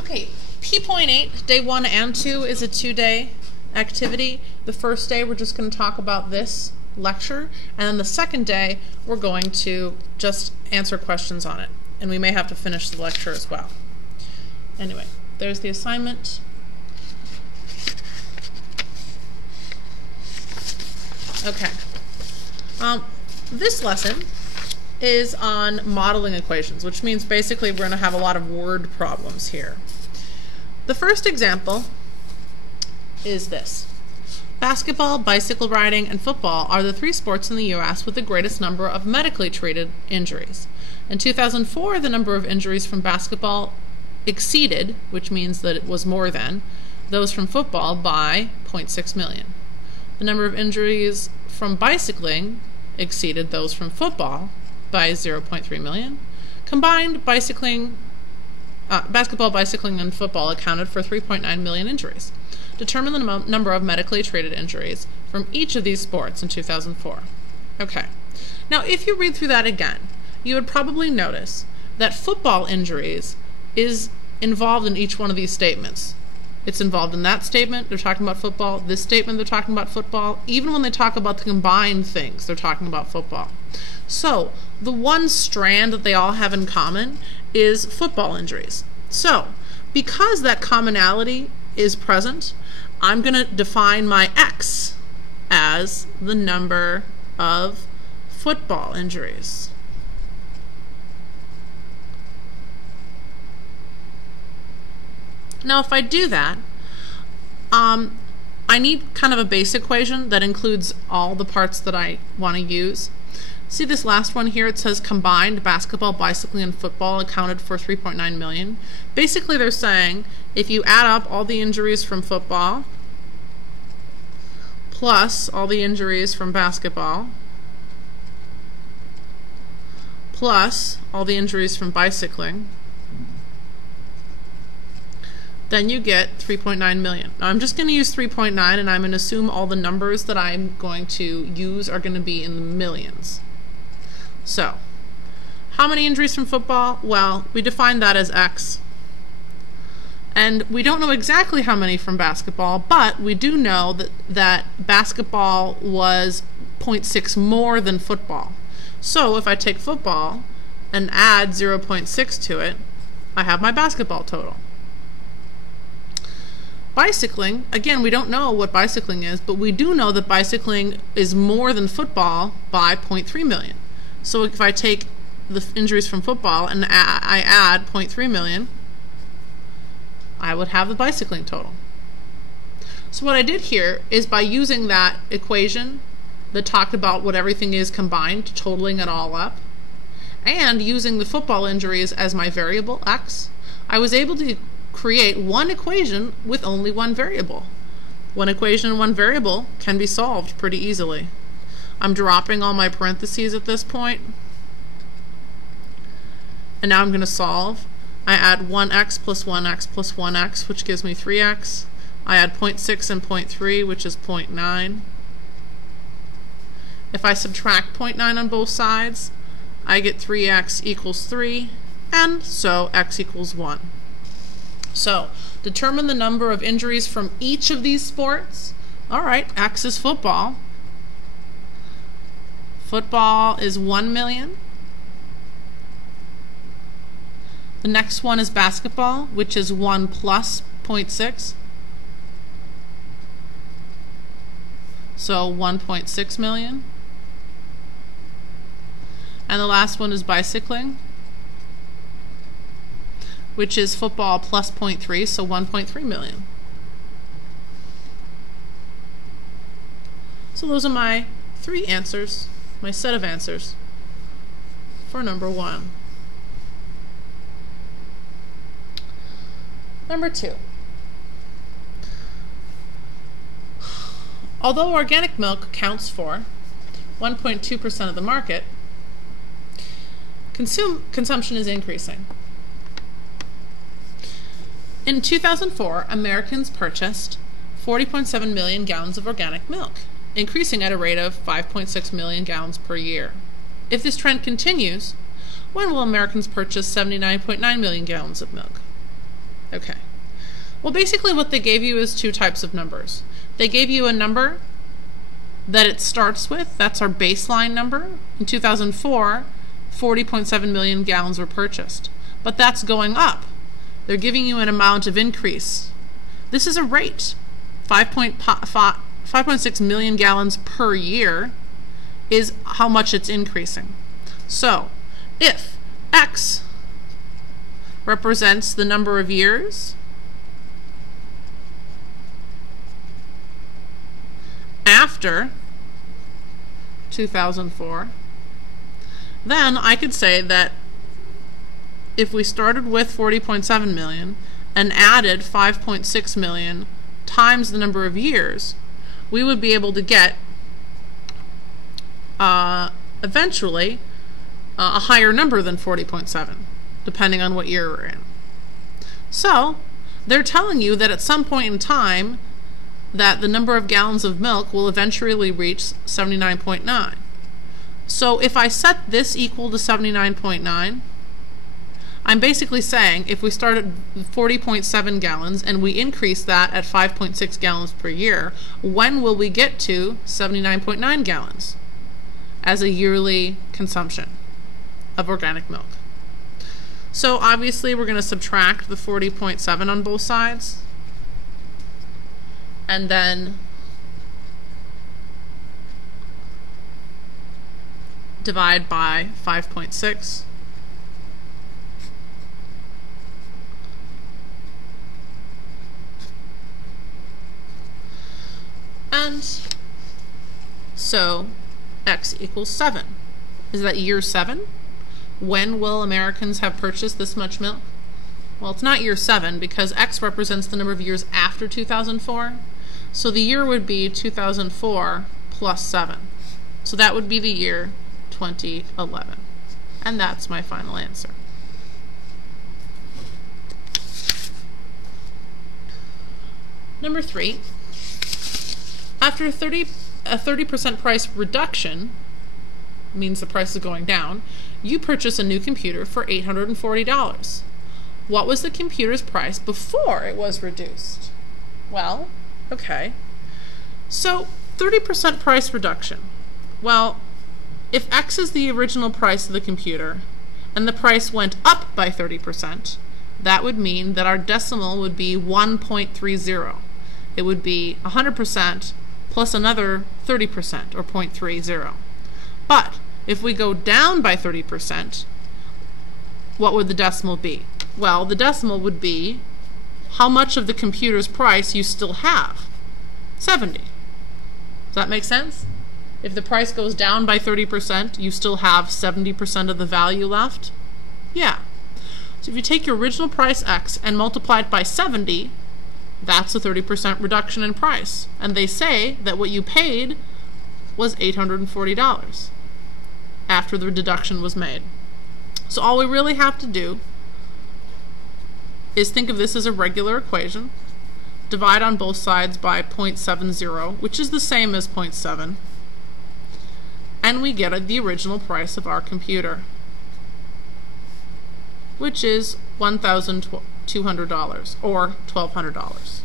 Okay, P.8, day 1 and 2 is a 2-day activity. The first day we're just going to talk about this lecture, and then the second day we're going to just answer questions on it. And we may have to finish the lecture as well. Anyway, there's the assignment. Okay. This lesson is on modeling equations, which means basically we're going to have a lot of word problems here. The first example is this. Basketball, bicycle riding, and football are the 3 sports in the U.S. with the greatest number of medically treated injuries. In 2004, the number of injuries from basketball exceeded, which means that it was more than, those from football by 0.6 million. The number of injuries from bicycling exceeded those from football by 0.3 million. Combined, basketball, bicycling, and football accounted for 3.9 million injuries. Determine the number of medically treated injuries from each of these sports in 2004. Okay. Now, if you read through that again, you would probably notice that football injuries is involved in each one of these statements. It's involved in that statement, they're talking about football. This statement, they're talking about football. Even when they talk about the combined things, they're talking about football. So, the one strand that they all have in common is football injuries. So, because that commonality is present, I'm going to define my X as the number of football injuries. Now, if I do that, I need kind of a base equation that includes all the parts that I want to use. See this last one here? It says combined basketball, bicycling, and football accounted for 3.9 million. Basically, they're saying if you add up all the injuries from football plus all the injuries from basketball plus all the injuries from bicycling, then you get 3.9 million. Now, I'm just going to use 3.9, and I'm going to assume all the numbers that I'm going to use are going to be in the millions. So, how many injuries from football? Well, we define that as X. And we don't know exactly how many from basketball, but we do know that basketball was 0.6 more than football. So, if I take football and add 0.6 to it, I have my basketball total. Bicycling, again, we don't know what bicycling is, but we do know that bicycling is more than football by 0.3 million. So if I take the injuries from football and I add 0.3 million, I would have the bicycling total. So what I did here is by using that equation that talked about what everything is combined, totaling it all up, and using the football injuries as my variable, X, I was able to create one equation with only one variable. One equation and one variable can be solved pretty easily. I'm dropping all my parentheses at this point. And now I'm going to solve. I add 1x plus 1x plus 1x, which gives me 3x. I add 0.6 and 0.3, which is 0.9. If I subtract 0.9 on both sides, I get 3x equals 3, and so x equals 1. So, determine the number of injuries from each of these sports. All right, X is football. Football is 1 million. The next one is basketball, which is 1 plus 0.6. So 1.6 million. And the last one is bicycling, which is football plus 0.3, so 1.3 million. So those are my 3 answers, my set of answers for number 1. Number 2. Although organic milk accounts for 1.2% of the market, consumption is increasing. In 2004, Americans purchased 40.7 million gallons of organic milk, increasing at a rate of 5.6 million gallons per year. If this trend continues, when will Americans purchase 79.9 million gallons of milk? Okay. Well, basically what they gave you is two types of numbers. They gave you a number that it starts with. That's our baseline number. In 2004, 40.7 million gallons were purchased. But that's going up. They're giving you an amount of increase. This is a rate. 5.6 million gallons per year is how much it's increasing. So, if X represents the number of years after 2004, then I could say that if we started with 40.7 million and added 5.6 million times the number of years, we would be able to get eventually a higher number than 40.7, depending on what year we're in. So they're telling you that at some point in time that the number of gallons of milk will eventually reach 79.9. So if I set this equal to 79.9, I'm basically saying if we start at 40.7 gallons and we increase that at 5.6 gallons per year, when will we get to 79.9 gallons as a yearly consumption of organic milk? So obviously we're going to subtract the 40.7 on both sides, and then divide by 5.6. And so X equals 7. Is that year 7? When will Americans have purchased this much milk? Well, it's not year 7 because X represents the number of years after 2004. So the year would be 2004 plus 7. So that would be the year 2011. And that's my final answer. Number 3. After a 30% price reduction, means the price is going down, you purchase a new computer for $840. What was the computer's price before it was reduced? Well, okay. So 30% price reduction. Well, if X is the original price of the computer and the price went up by 30%, that would mean that our decimal would be 1.30. It would be 100% plus another 30%, or 0.30. But if we go down by 30%, what would the decimal be? Well, the decimal would be how much of the computer's price you still have. 70. Does that make sense? If the price goes down by 30%, you still have 70% of the value left? Yeah. So if you take your original price X and multiply it by 70, that's a 30% reduction in price. And they say that what you paid was $840 after the deduction was made. So all we really have to do is think of this as a regular equation, divide on both sides by 0.70, which is the same as 0.7, and we get the original price of our computer, which is $1,200 or $1,200.